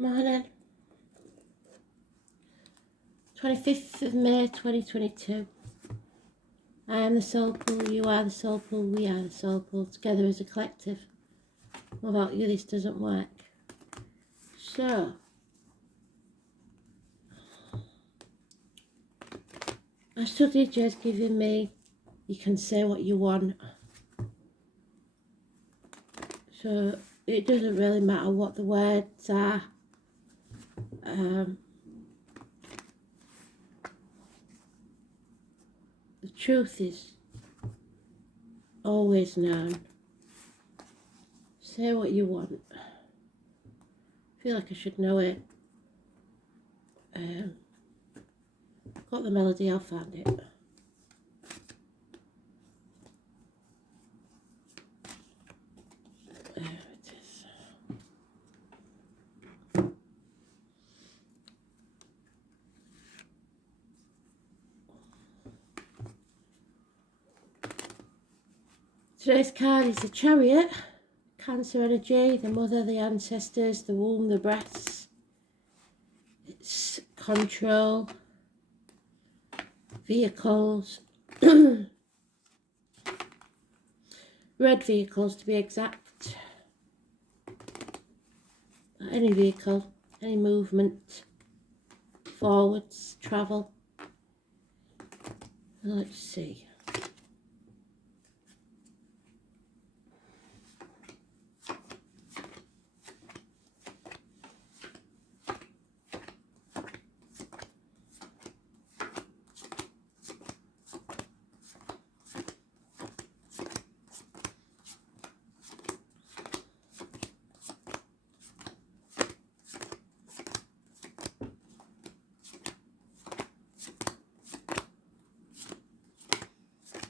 Morning. 25th of May 2022. I am the soul pool, you are the soul pool, we are the soul pool, together as a collective. Without you this doesn't work. So, Astrology has given me, you can say what you want. So, it doesn't really matter what the words are. The truth is always known. Say what you want. I feel like I should know it. Got the melody, I'll find it. There it is. Today's card is the Chariot, Cancer energy, the mother, the ancestors, the womb, the breasts. It's control, vehicles, red vehicles to be exact. Any vehicle, any movement, forwards, travel. Let's see.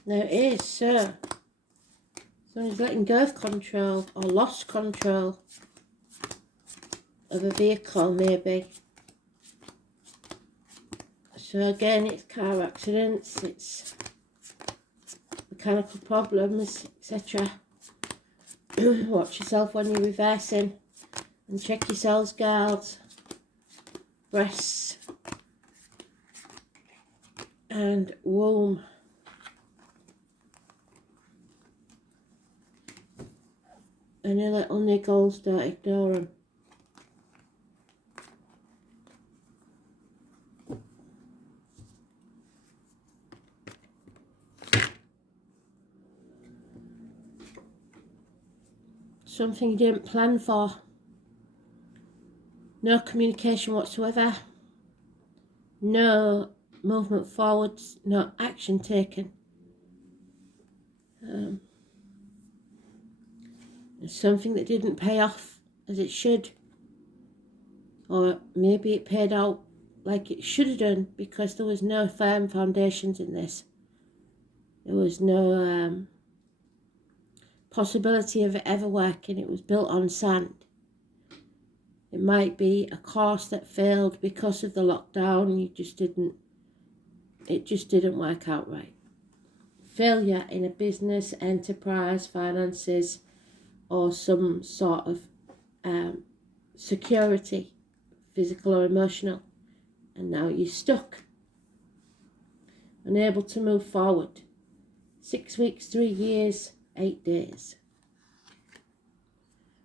There it is, so someone's letting go of control or lost control of a vehicle maybe. So again, it's car accidents, it's mechanical problems, etc. Watch yourself when you're reversing and check yourselves, guards, breasts and womb. Any little niggles, don't ignore them. Something you didn't plan for. No communication whatsoever. No movement forwards, no action taken. Something that didn't pay off as it should, or maybe it paid out like it should have done because there was no firm foundations in this. There was no possibility of it ever working. It was built on sand. It might be a course that failed because of the lockdown. It just didn't work out right. Failure in a business, enterprise, finances, or some sort of security, physical or emotional, and now you're stuck, unable to move forward. 6 weeks, 3 years, 8 days.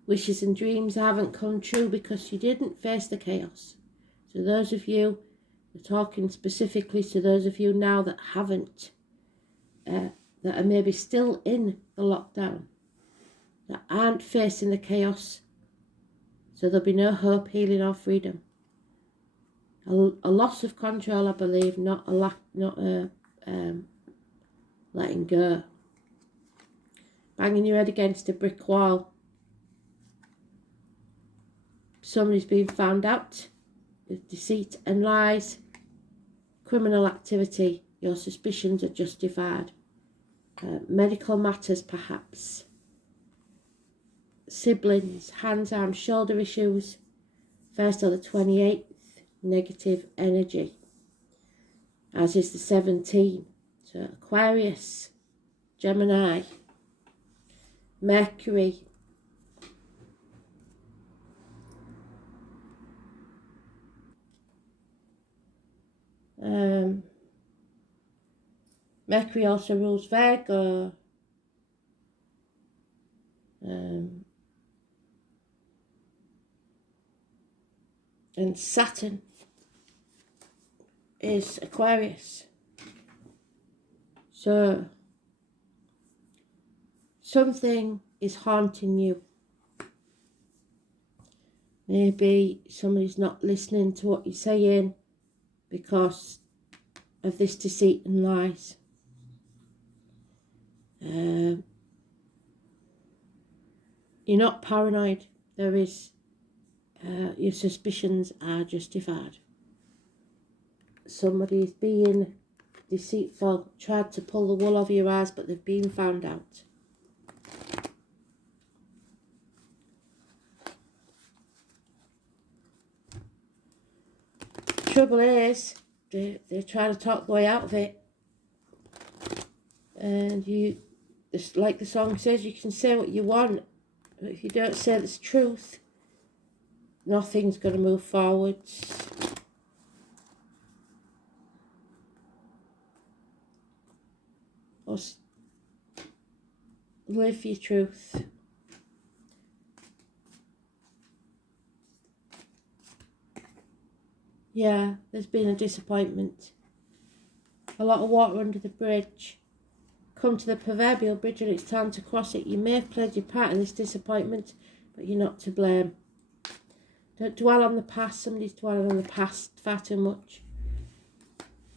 Wishes and dreams haven't come true because you didn't face the chaos. So those of you, we're talking specifically to those of you now that haven't, that are maybe still in the lockdown, that aren't facing the chaos, so there'll be no hope, healing or freedom. A loss of control, I believe, not a letting go. Banging your head against a brick wall. Somebody's been found out with deceit and lies, criminal activity. Your suspicions are justified. Medical matters, perhaps. Siblings, hands, arms, shoulder issues. 1st or the 28th, negative energy. As is the 17th. So Aquarius, Gemini, Mercury, Mercury also rules Virgo. And Saturn is Aquarius. So something is haunting you. Maybe somebody's not listening to what you're saying because of this deceit and lies. You're not paranoid. There is, your suspicions are justified. Somebody is being deceitful, tried to pull the wool over your eyes, but they've been found out. Trouble is, they're trying to talk the way out of it. And you, just like the song says, you can say what you want, but if you don't say the truth, nothing's going to move forwards. Or live your truth. Yeah, there's been a disappointment. A lot of water under the bridge. Come to the proverbial bridge and it's time to cross it. You may have played your part in this disappointment, but you're not to blame. Don't dwell on the past. Somebody's dwelling on the past far too much.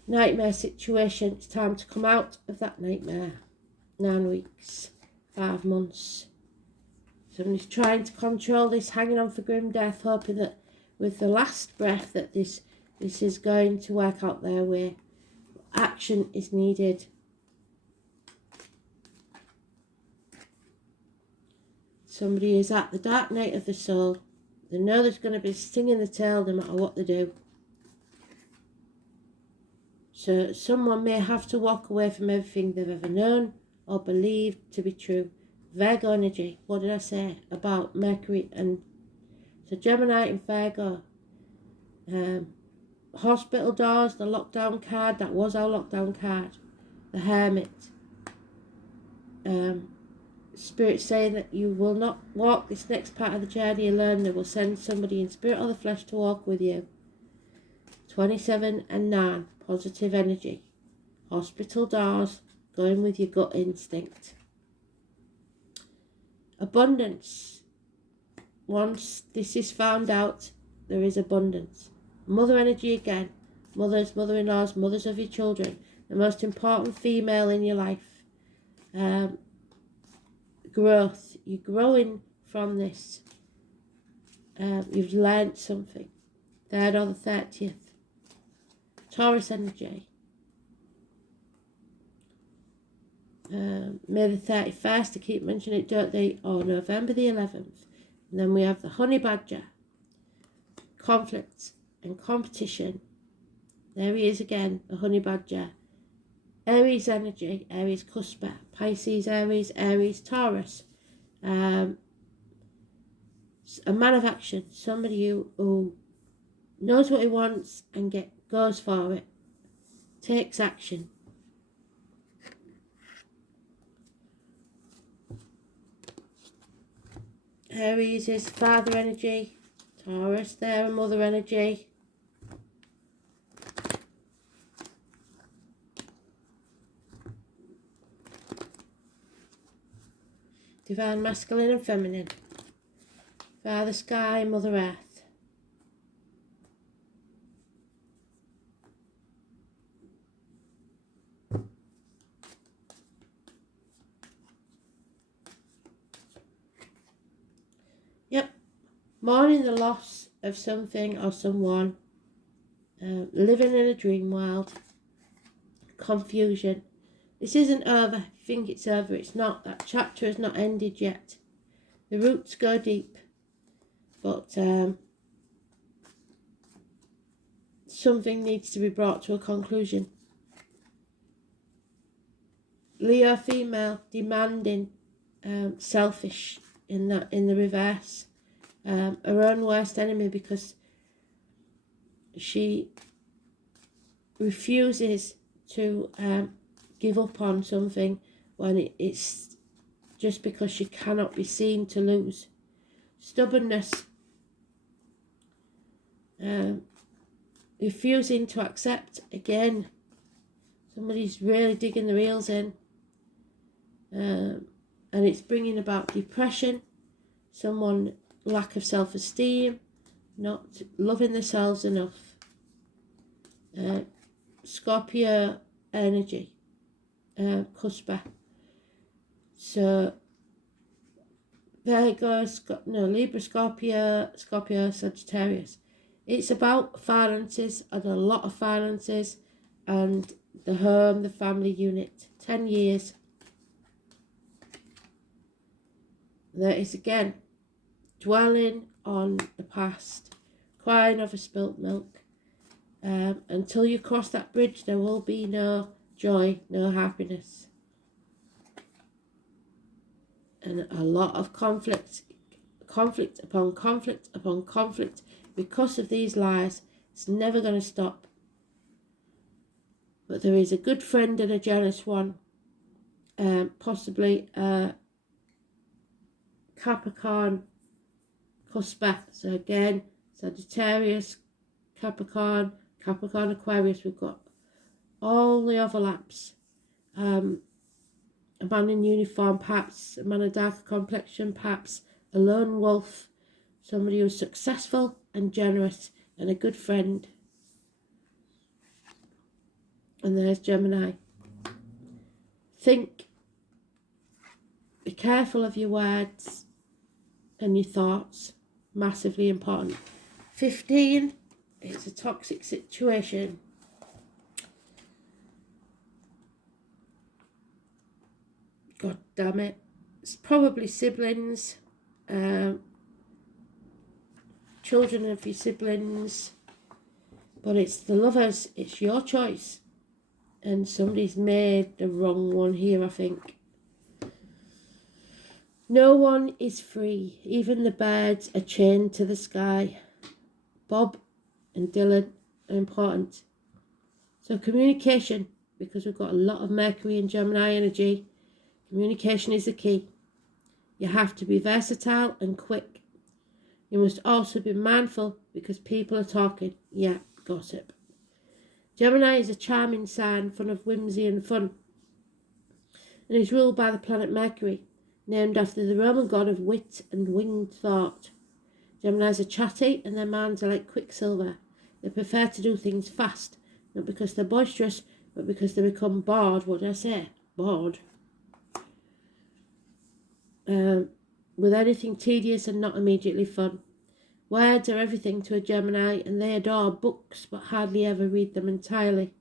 Nightmare situation. It's time to come out of that nightmare. 9 weeks. 5 months. Somebody's trying to control this, hanging on for grim death, hoping that with the last breath that this is going to work out their way. Action is needed. Somebody is at the dark night of the soul. They know there's going to be stinging the tail no matter what they do. So someone may have to walk away from everything they've ever known or believed to be true. Virgo energy. What did I say about Mercury? And so Gemini and Virgo. Hospital doors, the lockdown card. That was our lockdown card. The Hermit. Spirit saying that you will not walk this next part of the journey alone. They will send somebody in spirit or the flesh to walk with you. 27 and 9. Positive energy. Hospital doors. Going with your gut instinct. Abundance. Once this is found out, there is abundance. Mother energy again. Mothers, mother-in-laws, mothers of your children. The most important female in your life. Growth. You're growing from this. You've learned something. 3rd or the 30th. Taurus energy. May the 31st, I keep mentioning it, don't they? Or November the 11th. And then we have the honey badger. Conflict and competition. There he is again, the honey badger. Aries energy, Aries cusper. Pisces, Aries, Taurus. A man of action. Somebody who knows what he wants and goes for it. Takes action. Aries is father energy. Taurus there, mother energy. Divine masculine and feminine. Father sky, mother earth. Yep. Mourning the loss of something or someone. Living in a dream world. Confusion. This isn't over. If you think it's over, it's not. That chapter has not ended yet. The roots go deep. But something needs to be brought to a conclusion. Leo female, demanding, selfish in the reverse. Her own worst enemy because she refuses to give up on something when it's just because she cannot be seen to lose. Stubbornness, refusing to accept, again, somebody's really digging their heels in, and it's bringing about depression, someone lack of self-esteem, not loving themselves enough. Scorpio energy, cuspa. So there goes, Libra, Scorpio, Sagittarius. It's about finances, and a lot of finances, and the home, the family unit. 10 years. There is again dwelling on the past, crying over spilt milk. Until you cross that bridge, there will be no joy, no happiness. And a lot of conflict upon conflict upon conflict because of these lies. It's never going to stop. But there is a good friend and a jealous one, possibly Capricorn, cuspa. So again, Sagittarius, Capricorn, Aquarius, we've got all the overlaps. A man in uniform, perhaps, a man of darker complexion, perhaps a lone wolf, somebody who's successful and generous and a good friend. And there's Gemini. Think, be careful of your words and your thoughts, massively important. 15, it's a toxic situation. God damn it. It's probably siblings, children of your siblings, but it's the lovers, it's your choice. And somebody's made the wrong one here, I think. No one is free. Even the birds are chained to the sky. Bob and Dylan are important. So communication, because we've got a lot of Mercury and Gemini energy, communication is the key. You have to be versatile and quick. You must also be mindful because people are talking. Yeah, gossip. Gemini is a charming sign, full of whimsy and fun, and is ruled by the planet Mercury, named after the Roman god of wit and winged thought. Geminis are chatty and their minds are like quicksilver. They prefer to do things fast, not because they're boisterous, but because they become bored. What did I say? Bored. With anything tedious and not immediately fun. Words are everything to a Gemini, and they adore books but hardly ever read them entirely.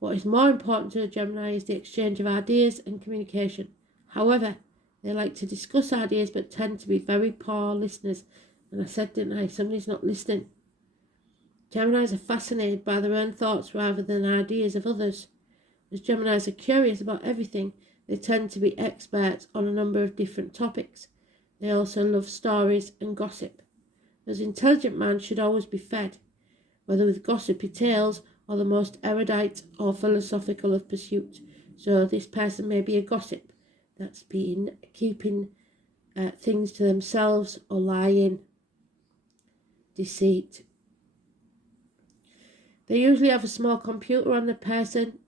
What is more important to a Gemini is the exchange of ideas and communication. However, they like to discuss ideas but tend to be very poor listeners. And I said, didn't I, somebody's not listening. Geminis are fascinated by their own thoughts rather than ideas of others. As Geminis are curious about everything, they tend to be experts on a number of different topics. They also love stories and gossip. Those intelligent man should always be fed, whether with gossipy tales or the most erudite or philosophical of pursuit. So this person may be a gossip that's been keeping things to themselves or lying, deceit. They usually have a small computer on the person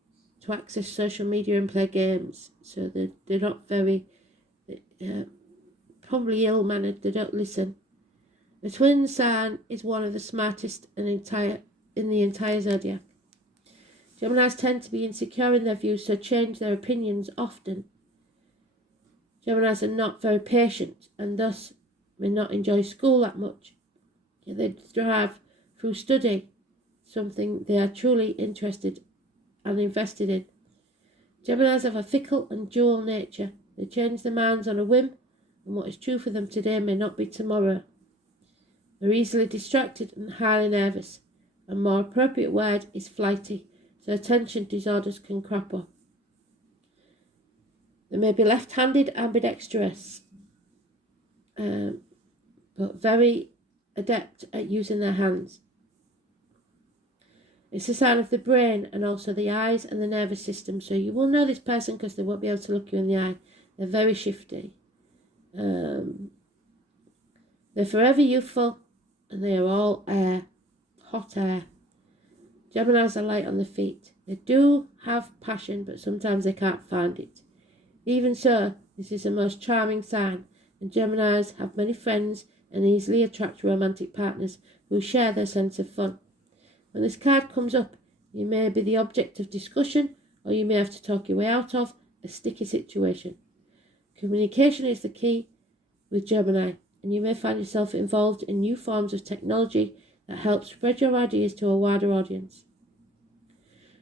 to access social media and play games. So they're not very, probably ill-mannered, they don't listen. The twin sign is one of the smartest in the entire zodiac. Geminis tend to be insecure in their views, so change their opinions often. Geminis are not very patient and thus may not enjoy school that much. They thrive through study, something they are truly interested and invested in. Geminis have a fickle and dual nature. They change their minds on a whim, and what is true for them today may not be tomorrow. They're easily distracted and highly nervous. A more appropriate word is flighty, so attention disorders can crop up. They may be left-handed, ambidextrous, but very adept at using their hands. It's a sign of the brain and also the eyes and the nervous system. So you will know this person because they won't be able to look you in the eye. They're very shifty. They're forever youthful, and they are all air, hot air. Geminis are light on the feet. They do have passion, but sometimes they can't find it. Even so, this is the most charming sign, and Geminis have many friends and easily attract romantic partners who share their sense of fun. When this card comes up, you may be the object of discussion, or you may have to talk your way out of a sticky situation. Communication is the key with Gemini, and you may find yourself involved in new forms of technology that help spread your ideas to a wider audience.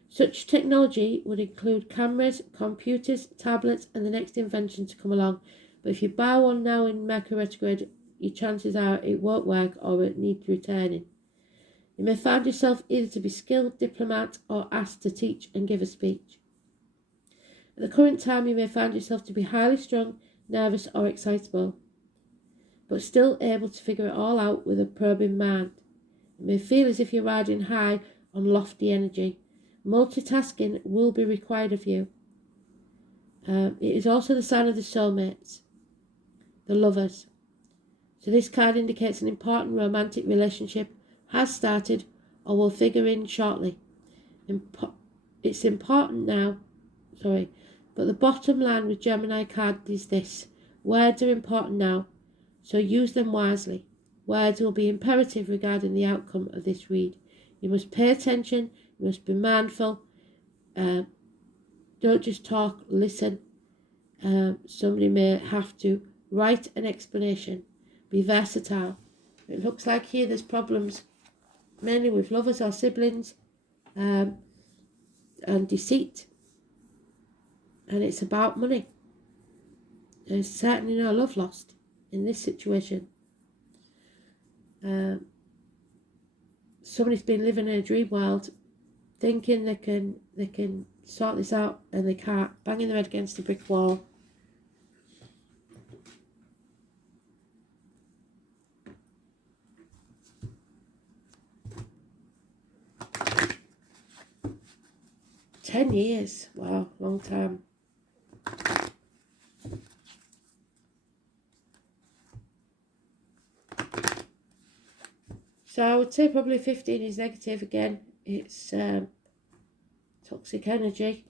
Such technology would include cameras, computers, tablets, and the next invention to come along. But if you buy one now in Mercury retrograde, your chances are it won't work or it needs returning. You may find yourself either to be skilled diplomat or asked to teach and give a speech. At the current time, you may find yourself to be highly strung, nervous, or excitable, but still able to figure it all out with a probing mind. You may feel as if you're riding high on lofty energy. Multitasking will be required of you. It is also the sign of the soulmates, the lovers. So this card indicates an important romantic relationship has started or will figure in shortly. It's important now, but the bottom line with Gemini card is this. Words are important now, so use them wisely. Words will be imperative regarding the outcome of this read. You must pay attention, you must be mindful. Don't just talk, listen. Somebody may have to write an explanation. Be versatile. It looks like here there's problems mainly with lovers or siblings and deceit. And it's about money. There's certainly no love lost in this situation. Somebody's been living in a dream world, thinking they can sort this out, and they can't, banging their head against a brick wall. Ten years, wow, long time. So I would say probably 15 is negative again. It's toxic energy.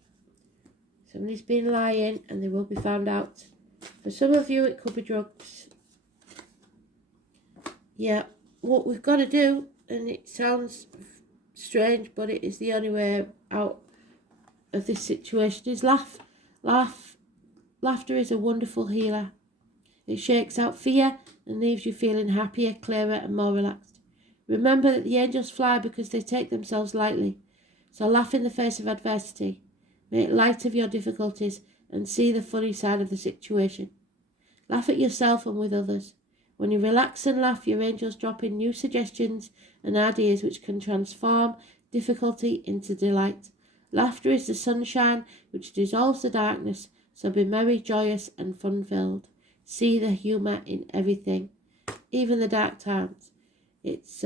Somebody's been lying and they will be found out. For some of you, it could be drugs. Yeah, what we've got to do, and it sounds strange, but it is the only way out of this situation, is laugh. Laughter is a wonderful healer. It shakes out fear and leaves you feeling happier, clearer, and more relaxed. Remember that the angels fly because they take themselves lightly. So laugh in the face of adversity. Make light of your difficulties and see the funny side of the situation. Laugh at yourself and with others. When you relax and laugh, your angels drop in new suggestions and ideas which can transform difficulty into delight. Laughter is the sunshine which dissolves the darkness, so be merry, joyous, and fun-filled. See the humour in everything, even the dark times. It's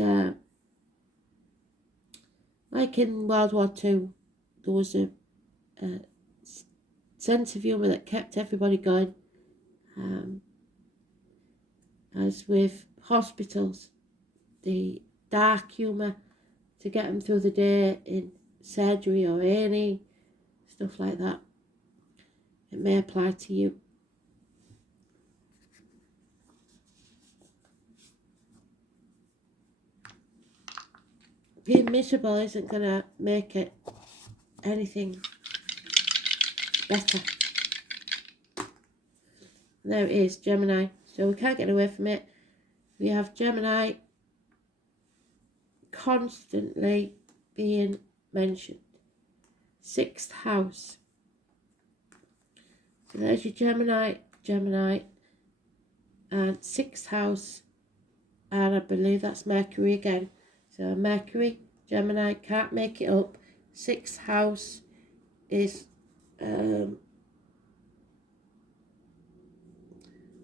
like in World War II, there was a sense of humour that kept everybody going. As with hospitals, the dark humour to get them through the day in surgery or A&E, stuff like that. It may apply to you. Being miserable isn't going to make it anything better. There it is, Gemini. So we can't get away from it. We have Gemini constantly being mentioned. 6th house. So there's your Gemini, and 6th house, and I believe that's Mercury again. So Mercury, Gemini, can't make it up. 6th house is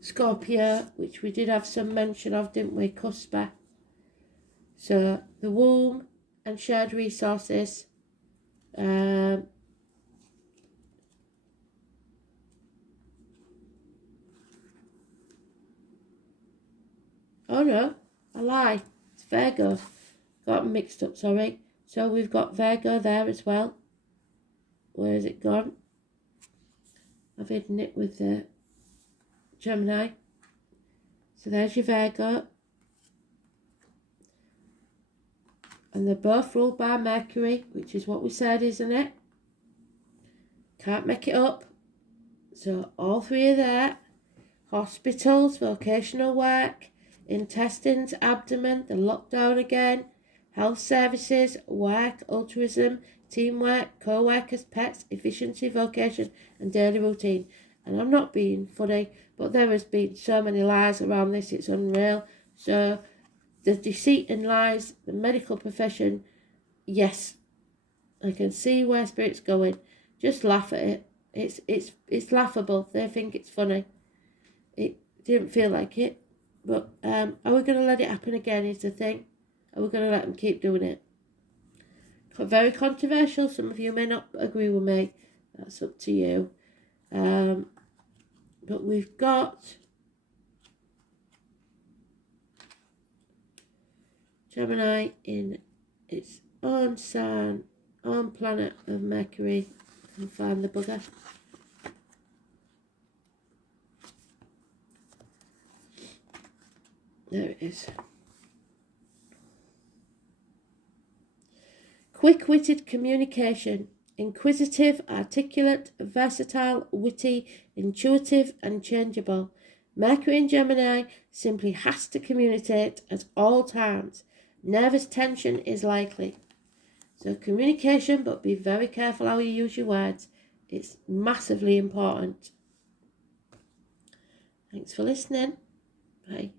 Scorpio, which we did have some mention of, didn't we? Cuspa. So the womb and shared resources. Oh no, I lie. It's Virgo. Got them mixed up, sorry. So we've got Virgo there as well. Where is it gone? I've hidden it with the Gemini. So there's your Virgo. And they're both ruled by Mercury, which is what we said, isn't it? Can't make it up. So all three are there. Hospitals, vocational work, intestines, abdomen, the lockdown again, health services, work, altruism, teamwork, co-workers, pets, efficiency, vocation, and daily routine. And I'm not being funny, but there has been so many lies around this, it's unreal. So the deceit and lies, the medical profession, yes, I can see where Spirit's going. Just laugh at it. It's laughable. They think it's funny. It didn't feel like it. But are we going to let it happen again is the thing. Are we going to let them keep doing it? Very controversial. Some of you may not agree with me. That's up to you. But we've got Gemini in its own sign, own planet of Mercury. I can find the bugger. There it is. Quick-witted communication. Inquisitive, articulate, versatile, witty, intuitive and changeable. Mercury in Gemini simply has to communicate at all times. Nervous tension is likely. So communication, but be very careful how you use your words. It's massively important. Thanks for listening. Bye.